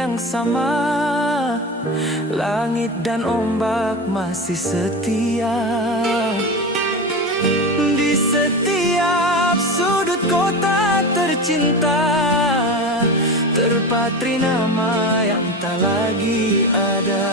yang sama. Langit dan ombak masih setia. Di setiap sudut kota tercinta terpatri nama yang tak lagi ada.